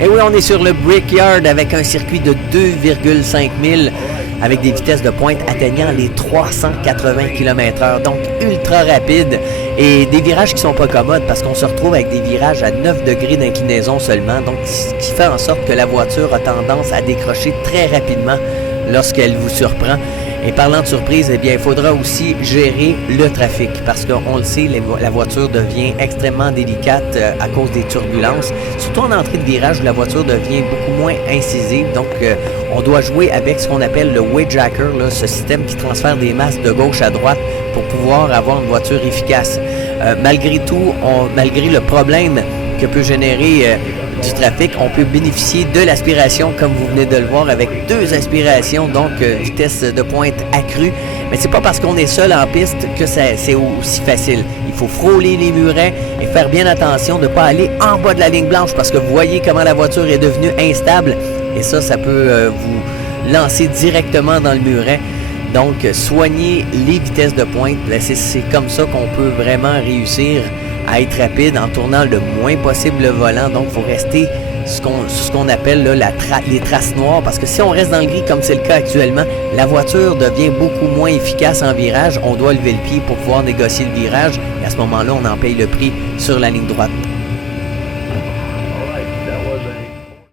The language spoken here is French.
Et oui, on est sur le Brickyard avec un circuit de 2,5 milles avec des vitesses de pointe atteignant les 380 km/h, donc ultra rapide, et des virages qui sont pas commodes parce qu'on se retrouve avec des virages à 9 degrés d'inclinaison seulement, donc ce qui fait en sorte que la voiture a tendance à décrocher très rapidement lorsqu'elle vous surprend. Et parlant de surprise, eh bien, il faudra aussi gérer le trafic parce qu'on le sait, la voiture devient extrêmement délicate à cause des turbulences. Surtout en entrée de virage, la voiture devient beaucoup moins incisive. Donc, on doit jouer avec ce qu'on appelle le Wayjacker, là, ce système qui transfère des masses de gauche à droite pour pouvoir avoir une voiture efficace. Malgré tout, malgré le problème que peut générer du trafic, on peut bénéficier de l'aspiration comme vous venez de le voir avec 2 aspirations, donc vitesse de pointe accrue. Mais c'est pas parce qu'on est seul en piste que c'est aussi facile. Il faut frôler les murets et faire bien attention de ne pas aller en bas de la ligne blanche parce que vous voyez comment la voiture est devenue instable et ça peut vous lancer directement dans le muret. Donc, soignez les vitesses de pointe. C'est comme ça qu'on peut vraiment réussir à être rapide en tournant le moins possible le volant. Donc, il faut rester sur ce qu'on appelle là, les traces noires, parce que si on reste dans le gris comme c'est le cas actuellement, la voiture devient beaucoup moins efficace en virage. On doit lever le pied pour pouvoir négocier le virage et à ce moment-là, on en paye le prix sur la ligne droite.